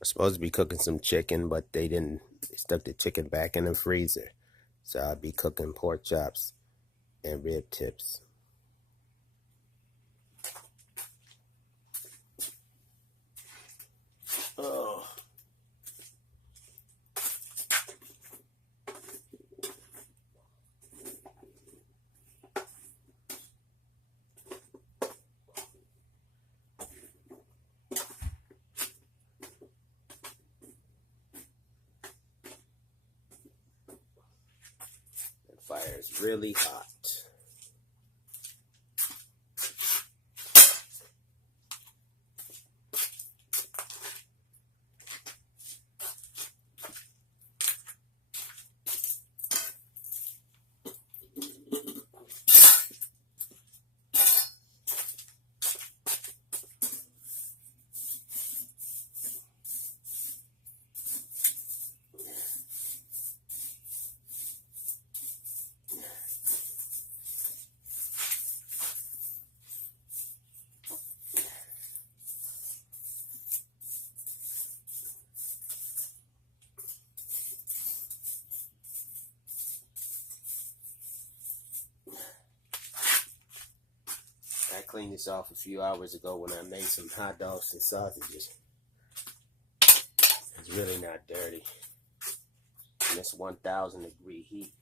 I'm supposed to be cooking some chicken, but they stuck the chicken back in the freezer. So I'll be cooking pork chops and rib tips. Oh. The fire is really hot. I cleaned this off a few hours ago when I made some hot dogs and sausages. It's really not dirty. And it's 1,000-degree heat.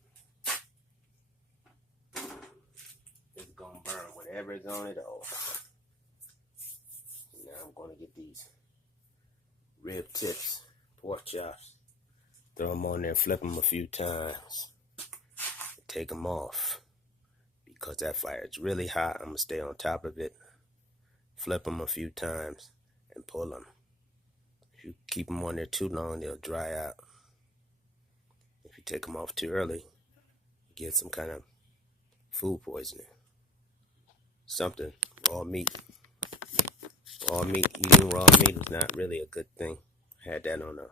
It's gonna burn whatever is on it off. Now I'm gonna get these rib tips, pork chops, throw them on there, flip them a few times, take them off. Because that fire is really hot, I'm gonna stay on top of it, flip them a few times, and pull them. If you keep them on there too long, they'll dry out. If you take them off too early, you get some kind of food poisoning. Something, raw meat. Eating raw meat is not really a good thing. I had that on a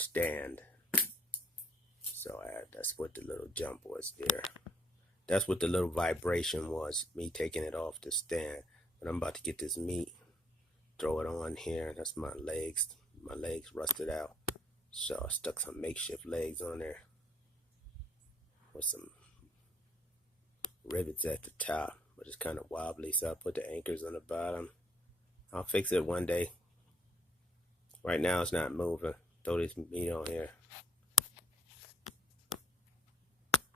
stand. So that's what the little jump was there. That's what the little vibration was, me taking it off the stand. But I'm about to get this meat, throw it on here. That's my legs. My legs rusted out. So I stuck some makeshift legs on there with some rivets at the top. But it's kind of wobbly, so I put the anchors on the bottom. I'll fix it one day. Right now it's not moving. Throw this meat on here.